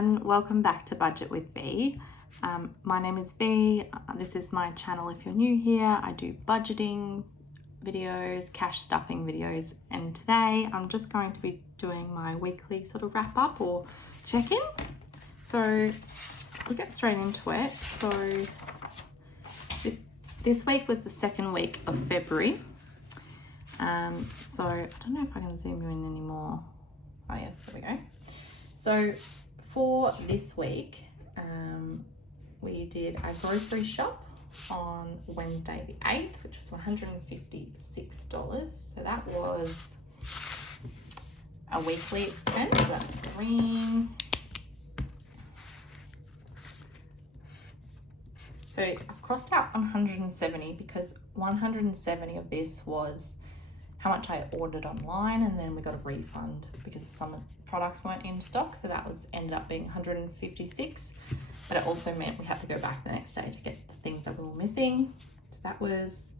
everyone, welcome back to Budget with V. My name is V. This is my channel if you're new here. I do budgeting videos, cash stuffing videos, and today I'm just going to be doing my weekly sort of wrap up or check-in. So we'll get straight into it. So this week was the second week of February. So I don't know if I can zoom you in anymore. Oh yeah, there we go. So for this week, we did a grocery shop on Wednesday the 8th, which was $156. So that was a weekly expense. So that's green. So I've crossed out 170 because 170 of this was how much I ordered online, and then we got a refund because some products weren't in stock, so that was ended up being 156, but it also meant we had to go back the next day to get the things that we were missing. So that was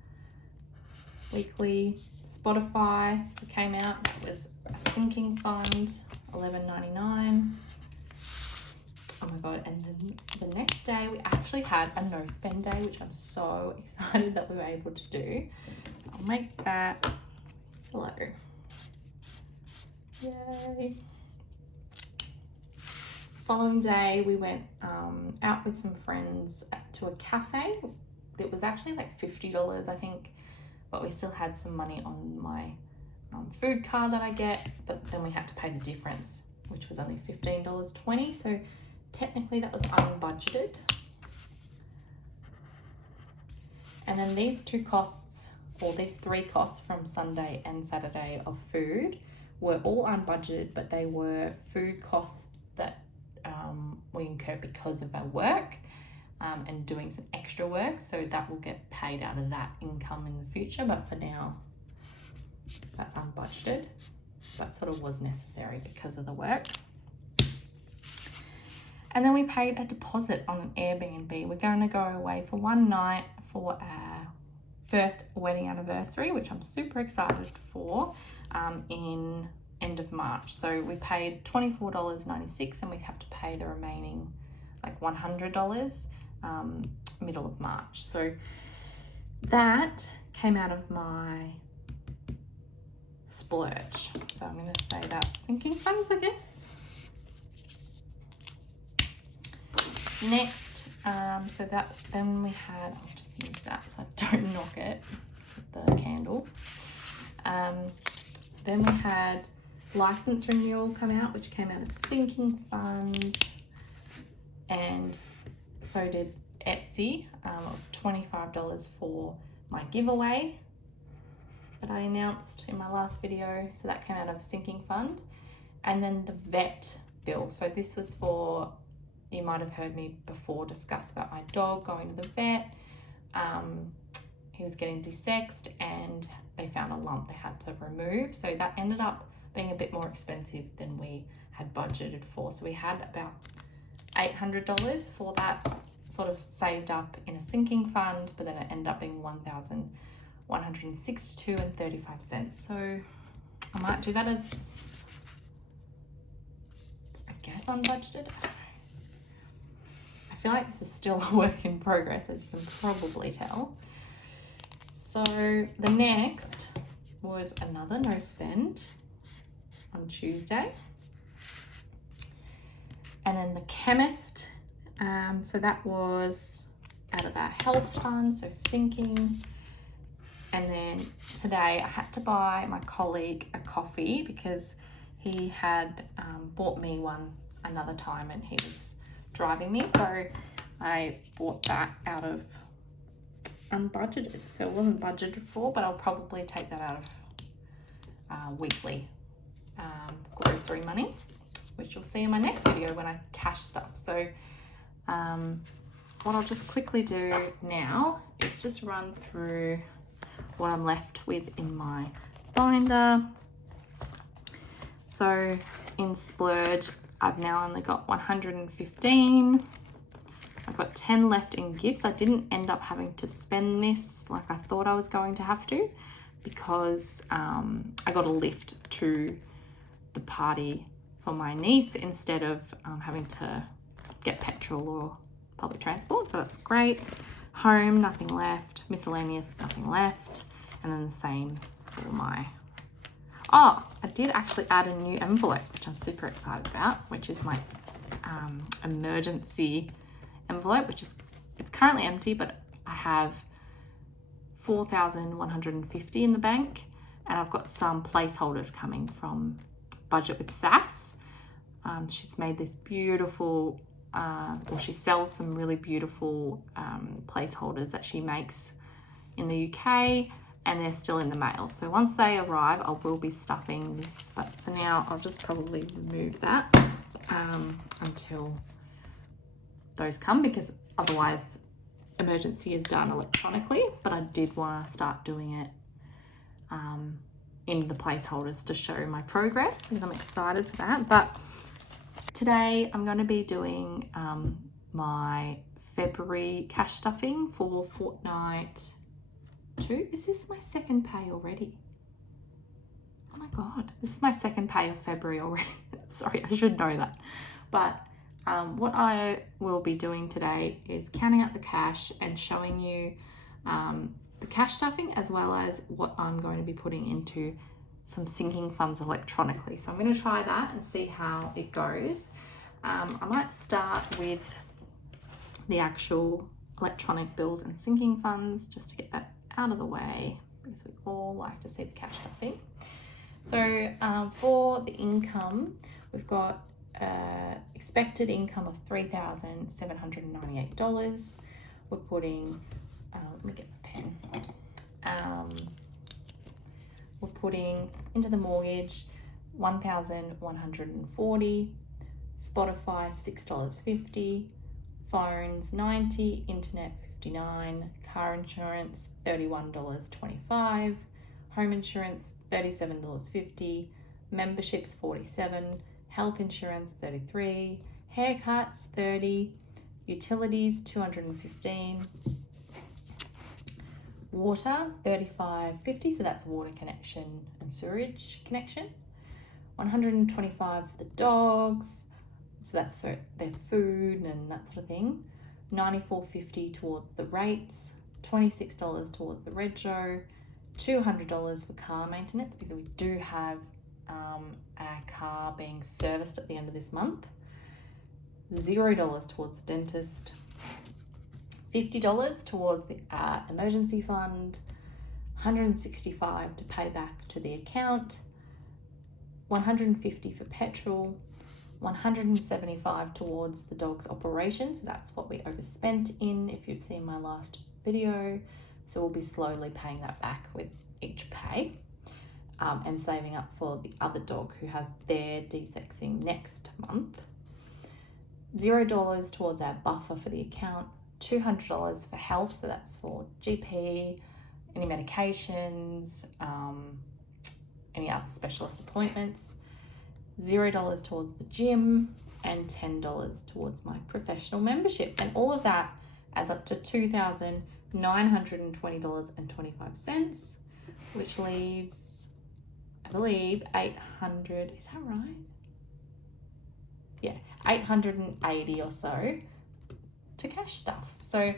weekly. Spotify came out, that was a sinking fund, $11.99. Oh my god. And then the next day we actually had a no spend day, which I'm so excited that we were able to do. So I'll make that. Hello. Yay. Following day we went out with some friends to a cafe. It was actually like $50 I think, but we still had some money on my food card that I get, but then we had to pay the difference, which was only $15.20, so technically that was unbudgeted. And then these two costs, or these three costs from Sunday and Saturday of food, were all unbudgeted, but they were food costs that we incurred because of our work and doing some extra work, so that will get paid out of that income in the future, but for now that's unbudgeted. That sort of was necessary because of the work. And then we paid a deposit on an Airbnb. We're going to go away for one night for our first wedding anniversary, which I'm super excited for, in end of March. So we paid $24.96 and we have to pay the remaining like $100 middle of March. So that came out of my splurge. So I'm going to say that's sinking funds, I guess. Next, so that then we had, I'll just move that so I don't knock it with the candle. Then we had license renewal come out, which came out of sinking funds, and so did Etsy, of $25 for my giveaway that I announced in my last video. So that came out of sinking fund. And then the vet bill. So this was for, you might have heard me before discuss about my dog going to the vet. He was getting desexed and they found a lump they had to remove. So that ended up being a bit more expensive than we had budgeted for. So we had about $800 for that sort of saved up in a sinking fund, but then it ended up being $1,162.35. So I might do that as, I guess, unbudgeted. I feel like this is still a work in progress, as you can probably tell. So the next was another no spend on Tuesday. And then the chemist, so that was out of our health fund, so sinking. And then today I had to buy my colleague a coffee because he had bought me one another time and he was driving me, so I bought that out of unbudgeted, so it wasn't budgeted for, but I'll probably take that out of weekly grocery money, which you'll see in my next video when I cash stuff. So what I'll just quickly do now is just run through what I'm left with in my binder. So in splurge, I've now only got 115. I've got 10 left in gifts. I didn't end up having to spend this like I thought I was going to have to, because I got a lift to the party for my niece instead of having to get petrol or public transport. So that's great. Home, nothing left. Miscellaneous, nothing left. And then the same for my... Oh, I did actually add a new envelope, which I'm super excited about, which is my emergency envelope, which is, it's currently empty, but I have $4,150 in the bank, and I've got some placeholders coming from Budget with Sass. She's made this beautiful, or she sells some really beautiful placeholders that she makes in the UK, and they're still in the mail. So once they arrive, I will be stuffing this, but for now, I'll just probably remove that until those come, because otherwise emergency is done electronically, but I did want to start doing it in the placeholders to show my progress, because I'm excited for that. But today I'm going to be doing my February cash stuffing for fortnight 2. Is this my second pay already? Oh my God, this is my second pay of February already. Sorry, I should know that. But what I will be doing today is counting out the cash and showing you the cash stuffing, as well as what I'm going to be putting into some sinking funds electronically. So I'm going to try that and see how it goes. I might start with the actual electronic bills and sinking funds, just to get that out of the way, because we all like to see the cash stuffing. So for the income, we've got expected income of $3,798. We're putting, let me get my pen. We're putting into the mortgage $1,140, Spotify $6.50, phones $90, internet $59, car insurance $31.25, home insurance $37.50, memberships $47, health insurance $33, haircuts $30, utilities $215, water $35.50, so that's water connection and sewerage connection, $125 for the dogs, so that's for their food and that sort of thing, $94.50 towards the rates, $26 towards the rego, $200 for car maintenance, because we do have our car being serviced at the end of this month, $0 towards the dentist, $50 towards the emergency fund, $165 to pay back to the account, $150 for petrol, $175 towards the dog's operation, so that's what we overspent in, if you've seen my last video. So we'll be slowly paying that back with each pay, and saving up for the other dog who has their desexing next month. $0 towards our buffer for the account, $200 for health, so that's for GP, any medications, any other specialist appointments, $0 towards the gym, and $10 towards my professional membership. And all of that adds up to $2,920.25, which leaves, I believe, $800, is that right? Yeah, $880 or so to cash stuff. So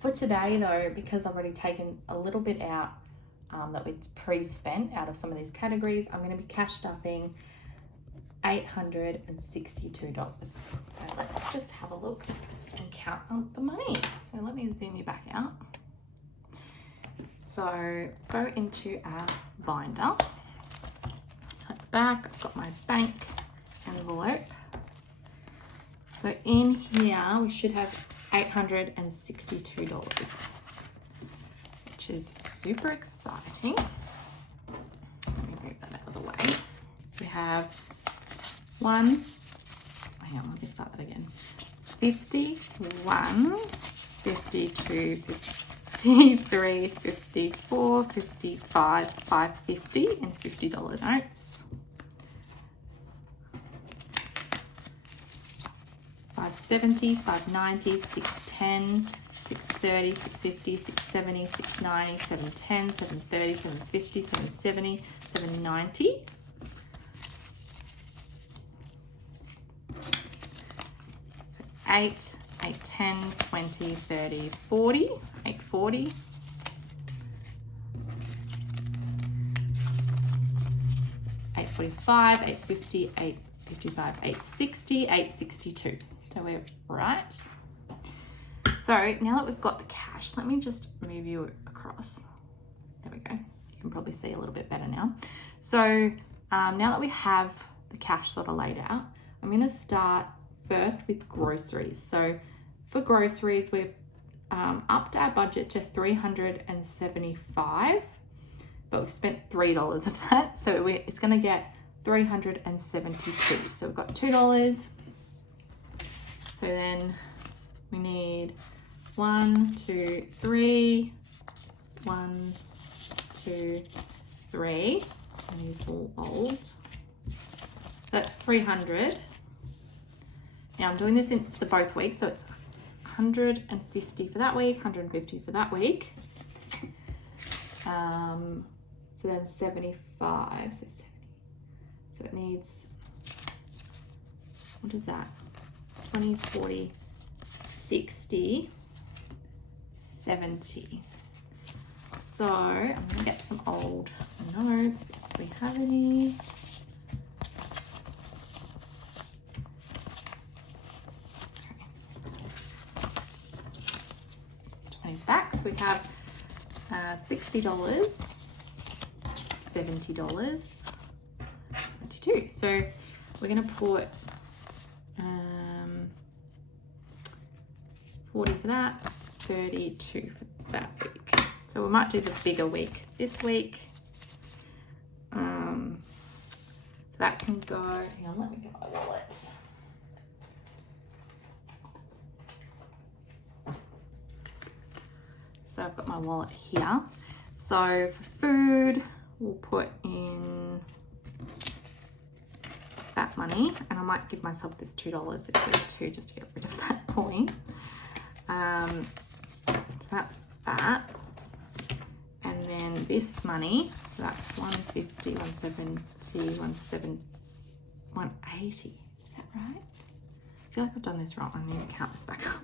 for today though, because I've already taken a little bit out that it's pre-spent out of some of these categories, I'm going to be cash stuffing $862. So let's just have a look and count up the money. So let me zoom you back out. So go into our binder. At the back, I've got my bank envelope. So in here, we should have $862, which is super exciting. Let me move that out of the way. So we have hang on, let me start that again. 51, 52, 53, 54, 55, 550 and $50 notes. 570, 590, 610, 630, 650, 670, 690, 710, 730, 750, 770, 790. 8, 8, 10, 20, 30, 40, 840. $8.45, $8.50, $8.55, $8.60, $8.62. So we're right. So now that we've got the cash, let me just move you across. There we go. You can probably see a little bit better now. So now that we have the cash sort of laid out, I'm going to start first with groceries. So for groceries, we've upped our budget to $375, but we've spent $3 of that. So it's going to get $372. So we've got $2. So then we need 1, 2, 3, 1, 2, 3. And these all old. That's 300. Now I'm doing this for both weeks, so it's 150 for that week, 150 for that week. So then 75, so 70. So it needs, what is that? 20, 40, 60, 70. So I'm gonna get some old notes if we have any. Back. So we have $60, $70, 22. So we're going to put 40 for that, 32 for that week. So we might do the bigger week this week. So that can go, hang on, let me get my wallet. So I've got my wallet here. So for food, we'll put in that money, and I might give myself this $2 this week too, just to get rid of that point. So that's that. And then this money, so that's 150, 170, 180. Is that right? I feel like I've done this wrong. I need to count this back up.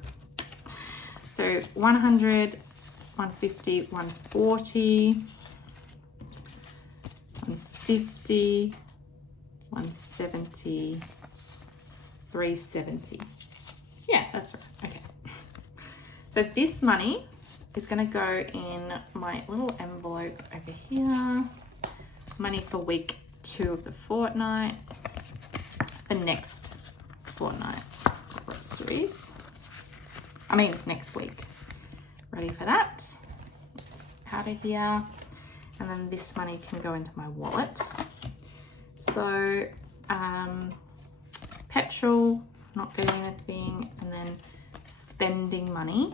So 100, 150, 140, 150, 170, 370. Yeah, that's right. Okay. So this money is going to go in my little envelope over here. Money for week 2 of the fortnight. For next fortnight's groceries. I mean, next week. Ready for that? It's out of here. And then this money can go into my wallet. So, petrol, not getting anything, and then spending money.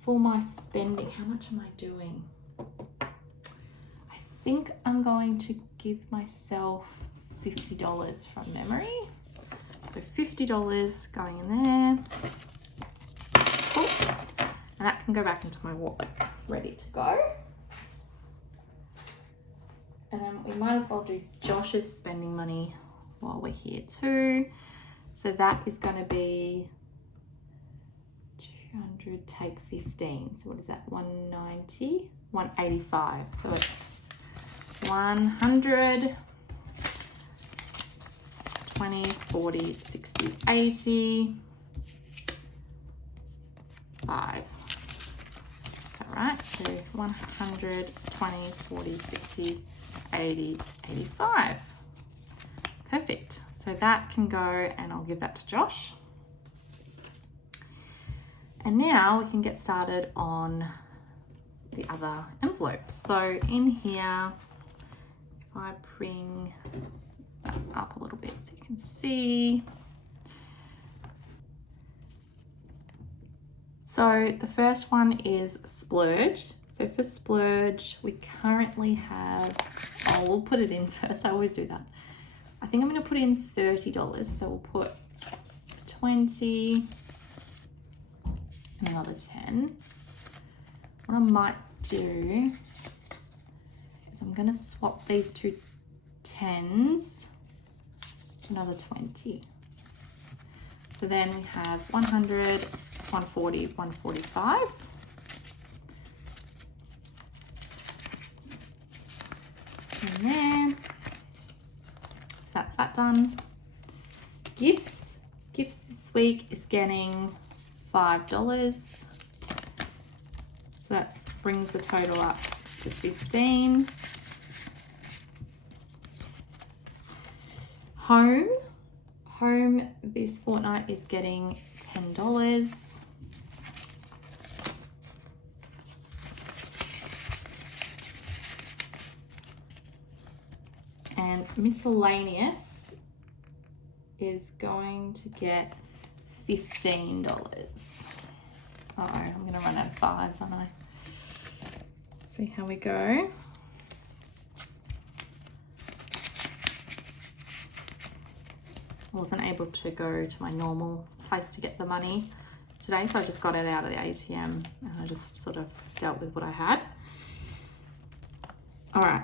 For my spending, how much am I doing? I think I'm going to give myself $50 from memory. So $50 going in there. Cool. And that can go back into my wallet, ready to go. And then we might as well do Josh's spending money while we're here too. So that is going to be 200, take 15. So what is that? 190, 185. So it's 100, 20, 40, 60, 80, 5. All right, so 100, 20, 40, 60, 80, 85. Perfect. So that can go, and I'll give that to Josh. And now we can get started on the other envelopes. So in here, if I bring that up a little bit so you can see. So the first one is splurge. So for splurge, we currently have, oh, we'll put it in first. I always do that. I think I'm going to put in $30. So we'll put 20 and another 10. What I might do is I'm going to swap these two 10s, another 20. So then we have 100, 140, 145. And there. So that's that done. Gifts this week is getting $5. So that brings the total up to 15. Home this fortnight is getting $10. And miscellaneous is going to get $15. Uh-oh, I'm going to run out of fives, aren't I? See how we go. I wasn't able to go to my normal place to get the money today, so I just got it out of the ATM and I just sort of dealt with what I had. All right,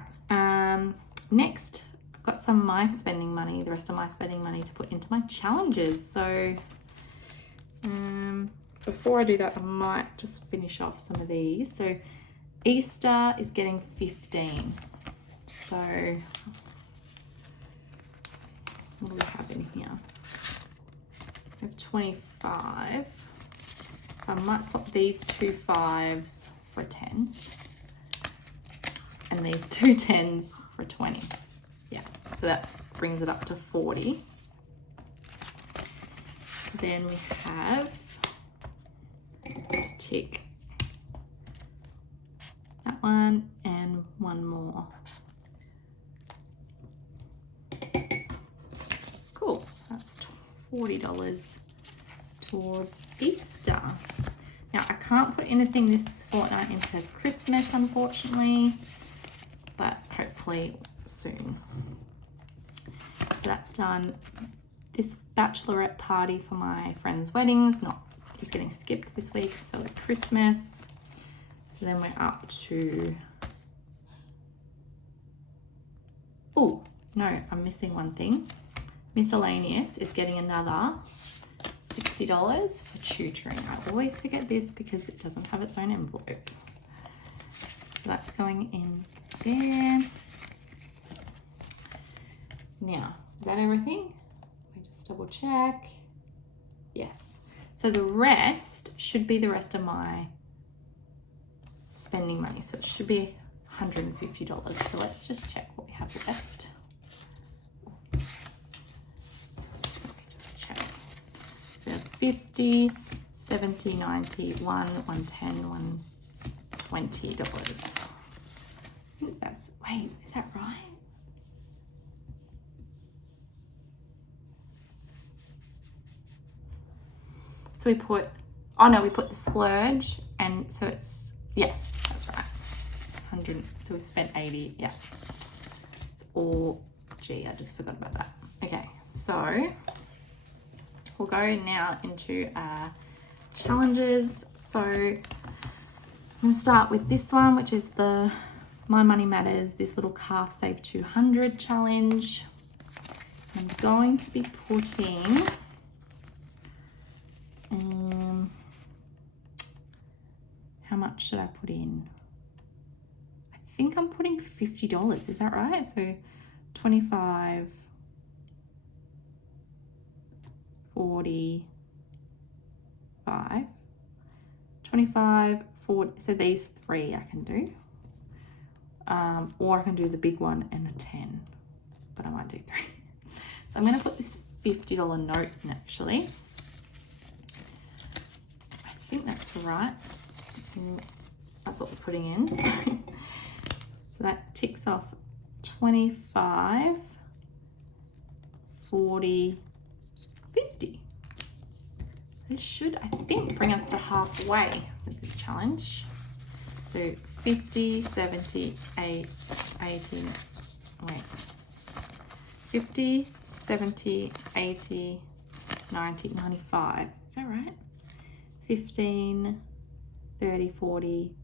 next I've got some of my spending money, the rest of my spending money to put into my challenges. So before I do that, I might just finish off some of these. So Easter is getting 15. So what do we have in here? We have 25. So I might swap these 2 5s for a 10. And these 2 10s for a 20. Yeah, so that brings it up to 40. Then we have to tick that one and one more. Cool, so that's $40 towards Easter. Now I can't put anything this fortnight into Christmas, unfortunately, but hopefully soon. So that's done. This bachelorette party for my friend's wedding is getting skipped this week, so it's Christmas. So then we're up to, oh no, I'm missing one thing. Miscellaneous is getting another $60 for tutoring. I always forget this because it doesn't have its own envelope. So that's going in there. Now, is that everything? Let me just double check. Yes. So the rest should be the rest of my spending money. So it should be $150. So let's just check what we have left. Let me just check. So we have 50, 70, 90, 110, $120. I think that's, wait, is that right? So we put, oh no, we put the splurge, and so it's, yes, that's right. 100, so we've spent 80, yeah. It's all, gee, I just forgot about that. Okay, so we'll go now into challenges. So I'm gonna start with this one, which is the My Money Matters, this little calf save 200 challenge. I'm going to be putting, how much should I put in? I think I'm putting $50, is that right? So 25, 45, 25, 40, so these 3 I can do. Or I can do the big one and a 10, but I might do 3. So I'm gonna put this $50 note in actually. I think that's right. That's what we're putting in. So that ticks off 25, 40, 50. This should, I think, bring us to halfway with this challenge. So 50, 70, 80, wait. 50, 70, 80, 90, 95. Is that right? 15, 30, 40,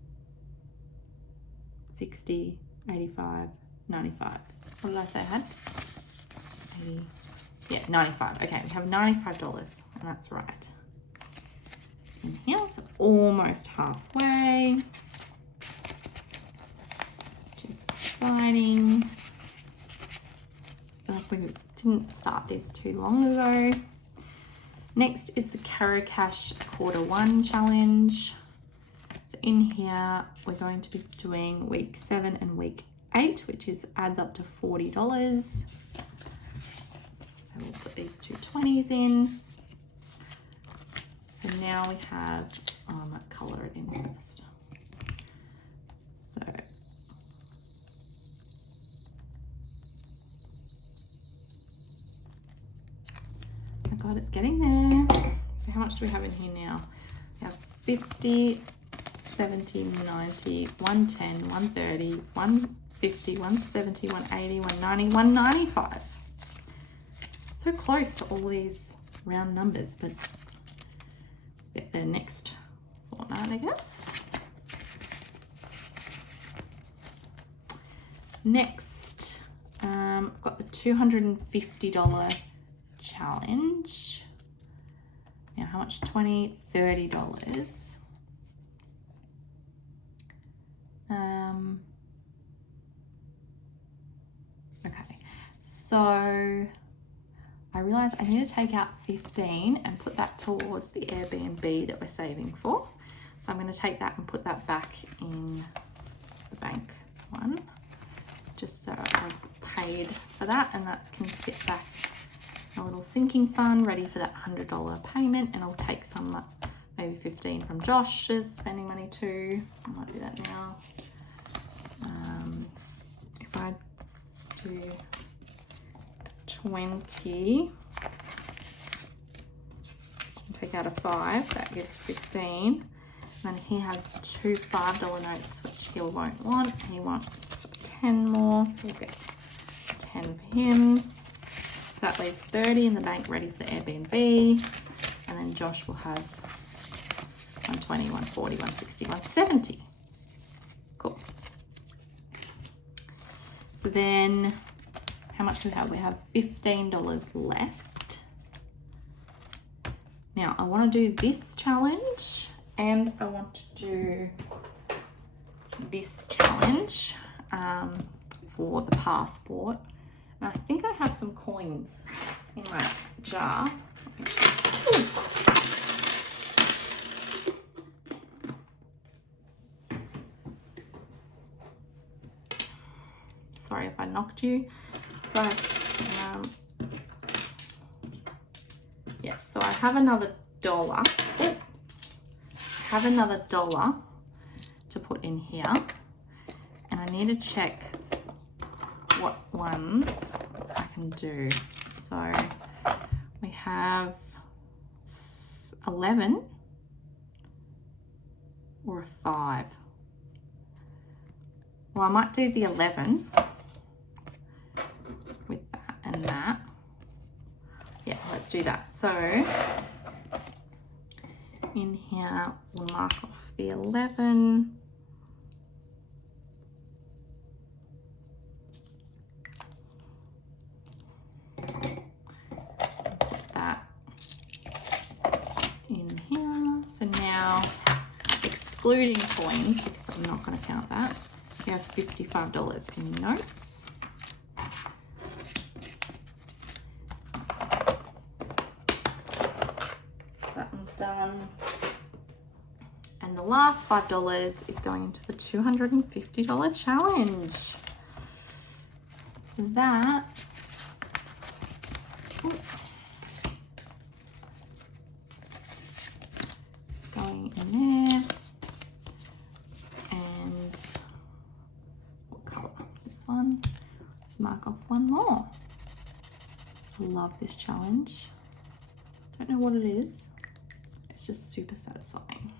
60, 85, 95. What did I say I had? 80, Yeah, 95. Okay, we have $95, and that's right. And here, it's almost halfway, which is exciting. I feel like we didn't start this too long ago. Next is the Caro Cash Q1 challenge. So in here, we're going to be doing week 7 and week 8, which adds up to $40. So we'll put these two 20s in. So now we have, I might colour it in first. So I got it getting there. So how much do we have in here now? We have 50, 70, 90, 110, 130, 150, 170, 180, 190, 195. So close to all these round numbers, but get there next fortnight, I guess. Next, I've got the $250 challenge. Now, how much? $20, $30. Okay, so I realized I need to take out 15 and put that towards the Airbnb that we're saving for. So I'm going to take that and put that back in the bank one, just so I've paid for that, and that can sit back in a little sinking fund ready for that $100 payment. And I'll take some, maybe 15 from Josh's spending money too. I might do that now. If I do 20, take out a 5, that gives 15. And then he has two $5 notes, which he won't want. He wants 10 more, so we'll get 10 for him. That leaves 30 in the bank ready for Airbnb. And then Josh will have 120, 140, 160, 170. Cool. So then, how much do we have? We have $15 left. Now, I want to do this challenge, and I want to do this challenge for the passport. And I think I have some coins in my jar. Sorry if I knocked you. So, yes, so I have another $1. I have another $1 to put in here, and I need to check what ones I can do. So we have 11 or a 5. Well, I might do the 11 with that and that. Yeah, let's do that. So in here, we'll mark off the 11. Put that in here. So now, excluding coins, because I'm not going to count that, we have $55 in notes. That one's done. And the last $5 is going into the $250 challenge. So that is going in there. And what color? This one. Let's mark off one more. I love this challenge. Don't know what it is. It's just super satisfying.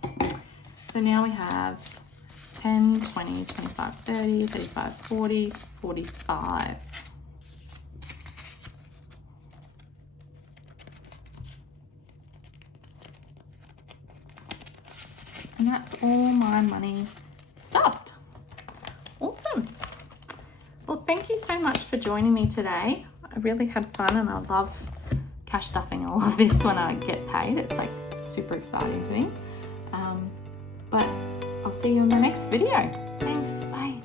So now we have 10, 20, 25, 30, 35, 40, 45. And that's all my money stuffed. Awesome. Well, thank you so much for joining me today. I really had fun, and I love cash stuffing all of this when I get paid. It's like super exciting to me. But I'll see you in my next video. Thanks, bye.